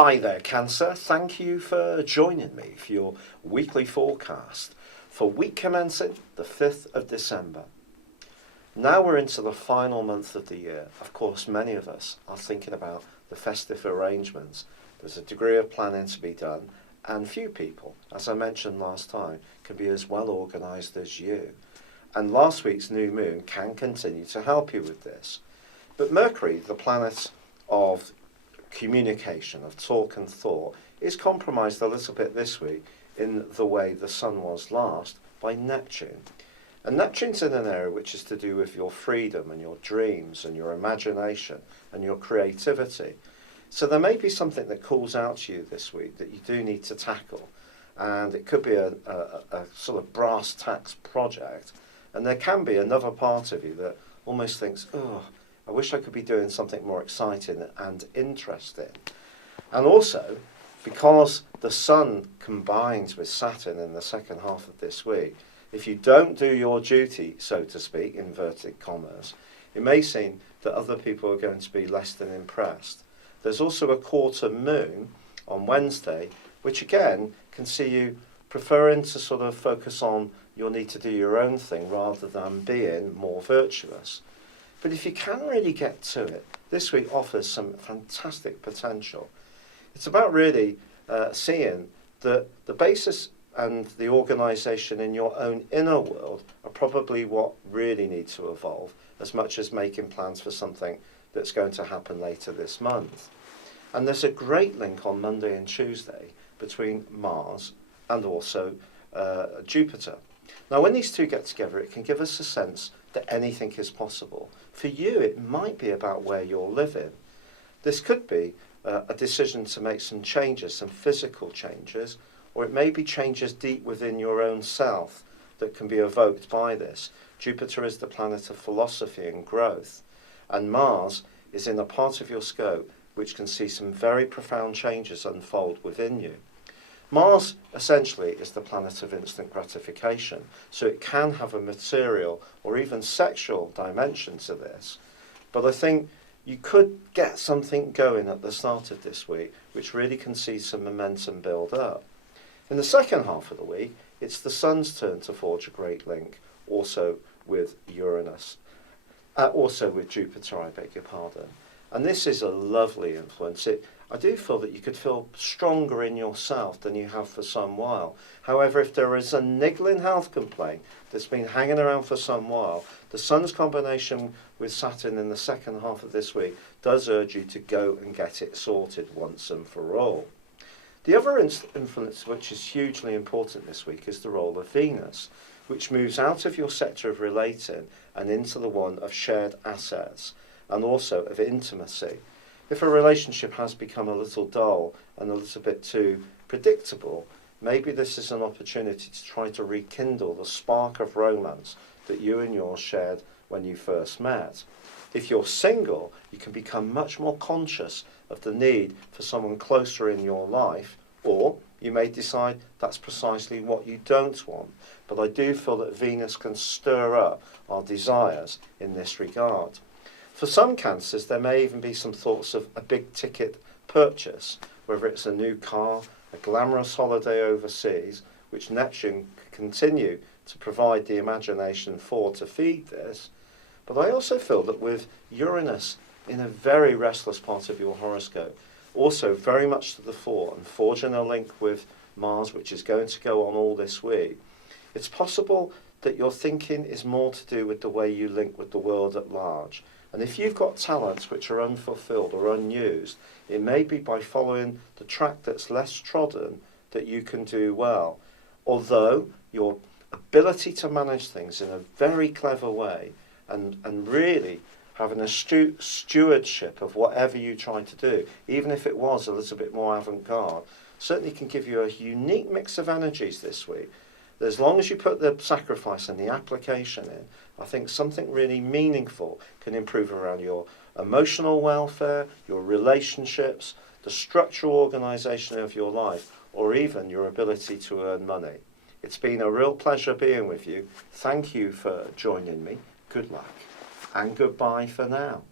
Hi there, Cancer. Thank you for joining me for your weekly forecast for week commencing the 5th of December. Now we're into the final month of the year. Of course, many of us are thinking about the festive arrangements. There's a degree of planning to be done, and few people, as I mentioned last time, can be as well organised as you. And last week's new moon can continue to help you with this. But Mercury, the planet of communication, of talk and thought, is compromised a little bit this week in the way the Sun was last by Neptune. And Neptune's in an area which is to do with your freedom and your dreams and your imagination and your creativity. So there may be something that calls out to you this week that you do need to tackle. And it could be a sort of brass tacks project. And there can be another part of you that almost thinks, oh, I wish I could be doing something more exciting and interesting. And also, because the Sun combines with Saturn in the second half of this week, if you don't do your duty, so to speak, inverted commas, it may seem that other people are going to be less than impressed. There's also a quarter moon on Wednesday, which again can see you preferring to sort of focus on you'll need to do your own thing rather than being more virtuous. But if you can really get to it, this week offers some fantastic potential. It's about really seeing that the basis and the organisation in your own inner world are probably what really need to evolve, as much as making plans for something that's going to happen later this month. And there's a great link on Monday and Tuesday between Mars and also Jupiter. Now, when these two get together, it can give us a sense that anything is possible. For you, it might be about where you're living. This could be a decision to make some changes, some physical changes, or it may be changes deep within your own self that can be evoked by this. Jupiter is the planet of philosophy and growth, and Mars is in a part of your scope which can see some very profound changes unfold within you. Mars essentially is the planet of instant gratification, so it can have a material or even sexual dimension to this. But I think you could get something going at the start of this week which really can see some momentum build up. In the second half of the week, it's the Sun's turn to forge a great link, also with Uranus, also with Jupiter, I beg your pardon. And this is a lovely influence. I do feel that you could feel stronger in yourself than you have for some while. However, if there is a niggling health complaint that's been hanging around for some while, the Sun's combination with Saturn in the second half of this week does urge you to go and get it sorted once and for all. The other influence which is hugely important this week is the role of Venus, which moves out of your sector of relating and into the one of shared assets and also of intimacy. If a relationship has become a little dull and a little bit too predictable, maybe this is an opportunity to try to rekindle the spark of romance that you and yours shared when you first met. If you're single, you can become much more conscious of the need for someone closer in your life, or you may decide that's precisely what you don't want. But I do feel that Venus can stir up our desires in this regard. For some Cancers, there may even be some thoughts of a big ticket purchase, whether it's a new car, a glamorous holiday overseas, which Neptune can continue to provide the imagination for to feed this. But I also feel that with Uranus in a very restless part of your horoscope, also very much to the fore and forging a link with Mars, which is going to go on all this week, it's possible that your thinking is more to do with the way you link with the world at large. And if you've got talents which are unfulfilled or unused, it may be by following the track that's less trodden that you can do well. Although your ability to manage things in a very clever way and really have an astute stewardship of whatever you try to do, even if it was a little bit more avant-garde, certainly can give you a unique mix of energies this week. As long as you put the sacrifice and the application in, I think something really meaningful can improve around your emotional welfare, your relationships, the structural organisation of your life, or even your ability to earn money. It's been a real pleasure being with you. Thank you for joining me. Good luck. And goodbye for now.